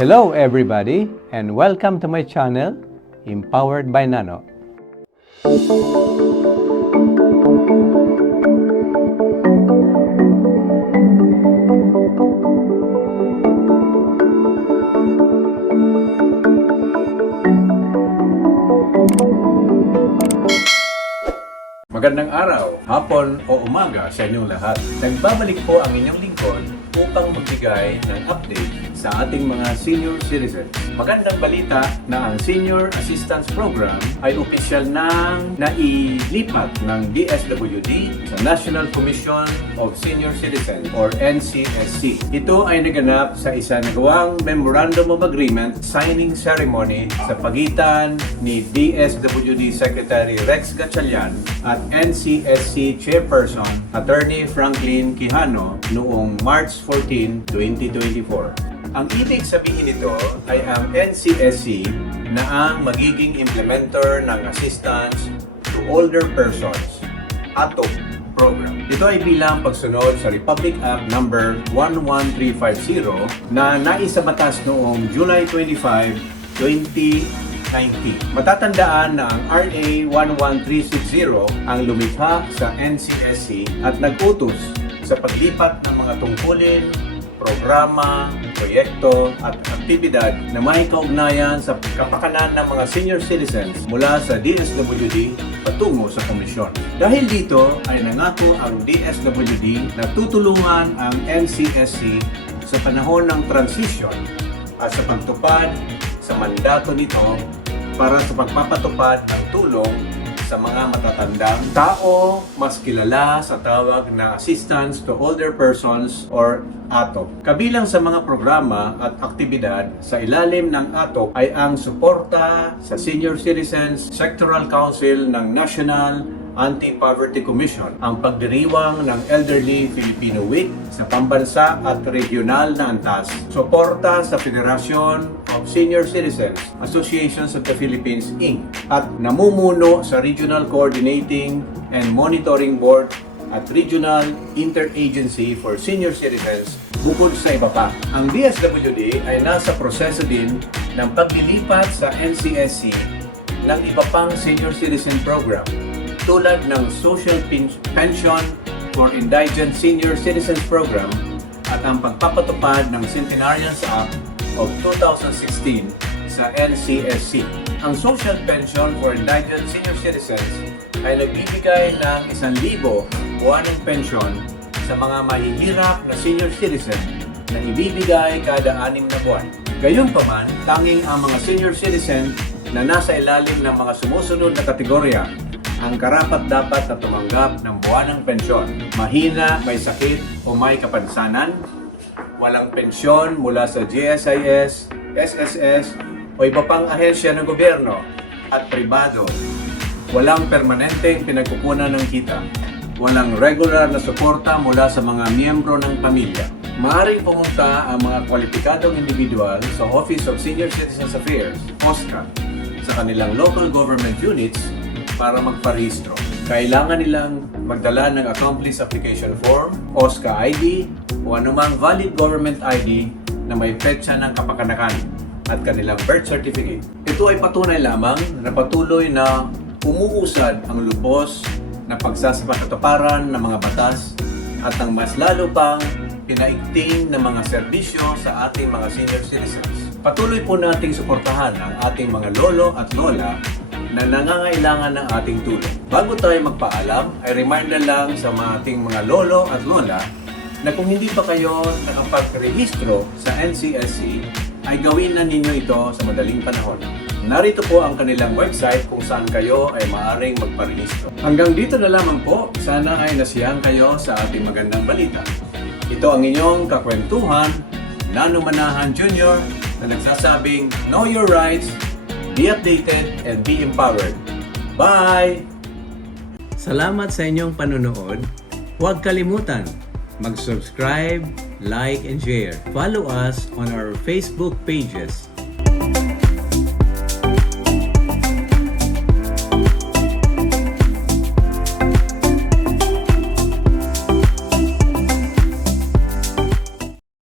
Hello everybody and welcome to my channel, Empowered by Nano. Magandang araw, hapon o umaga sa inyong lahat. Nagbabalik po ang inyong lingkod upang magbigay ng update sa ating mga senior citizens. Magandang balita na ang Senior Assistance Program ay opisyal nang nailipat ng DSWD sa National Commission of Senior Citizens or NCSC. Ito ay naganap sa isanagawang Memorandum of Agreement signing ceremony sa pagitan ni DSWD Secretary Rex Gatchalian at NCSC Chairperson Attorney Franklin Quijano noong March 14, 2024. Ang ibig sabihin nito ay ang NCSC na ang magiging implementer ng Assistance to Older Persons ATOP program. Ito ay bilang pagsunod sa Republic Act No. 11350 na naisabatas noong July 25, 2019. Matatandaan na ang RA 11360 ang lumikha sa NCSC at nag-utos sa paglipat ng mga tungkulin, programa, proyekto at aktibidad na may kaugnayan sa kapakanan ng mga senior citizens mula sa DSWD patungo sa komisyon. Dahil dito ay nangako ang DSWD na tutulungan ang NCSC sa panahon ng transition at sa pagtupad sa mandato nito para sa pagpapatupad ng tulong sa mga matatandang tao mas kilala sa tawag na Assistance to Older Persons or ATOP. Kabilang sa mga programa at aktibidad sa ilalim ng ATOP ay ang suporta sa Senior Citizens Sectoral Council ng National Anti-Poverty Commission, ang pagdiriwang ng Elderly Filipino Week sa pambansa at regional na antas, suporta sa Federation of Senior Citizens Associations of the Philippines, Inc. at namumuno sa Regional Coordinating and Monitoring Board at Regional Interagency for Senior Citizens, bukod sa iba pa. Ang DSWD ay nasa proseso din ng paglilipat sa NCSC ng iba pang senior citizen program tulad ng Social Pension for Indigent Senior Citizens Program at ang pagpapatupad ng Centenarians Act of 2016 sa NCSC. Ang Social Pension for Indigent Senior Citizens ay nagbibigay ng 1,000 buwanang pensyon sa mga mahihirap na senior citizen na ibibigay kada 6 na buwan. Gayunpaman, tanging ang mga senior citizen na nasa ilalim ng mga sumusunod na kategorya ang karapat-dapat na tumanggap ng buwanang pensyon. Mahina, may sakit o may kapansanan, walang pensyon mula sa GSIS, SSS o iba pang ahensya ng gobyerno at pribado, walang permanenteng pinagkukunan ng kita, walang regular na suporta mula sa mga miyembro ng pamilya. Maaaring pumunta ang mga kwalipikadong individual sa Office of Senior Citizens Affairs, OSCA, sa kanilang local government units para magparehistro. Kailangan nilang magdala ng Accomplice Application Form, OSCA ID, o anumang valid government ID na may petsa ng kapakanakan at kanilang birth certificate. Ito ay patunay lamang na patuloy na umuusad ang lubos na pagsasapatuparan ng mga batas at ang mas lalo pang pinaigting ng mga serbisyo sa ating mga senior citizens. Patuloy po nating suportahan ang ating mga lolo at lola na nangangailangan ng ating tulong. Bago tayo magpaalam, ay reminder lang sa ating mga lolo at lola na kung hindi pa kayo nakapag-rehistro sa NCSC, ay gawin na ninyo ito sa madaling panahon. Narito po ang kanilang website kung saan kayo ay maaaring magparehistro. Hanggang dito na lamang po, sana ay nasiyahan kayo sa ating magandang balita. Ito ang inyong kakwentuhan, Nano Manahan Jr. na nagsasabing, know your rights, be updated, and be empowered. Bye! Salamat sa inyong panunood. Huwag kalimutan, mag-subscribe, like, and share. Follow us on our Facebook pages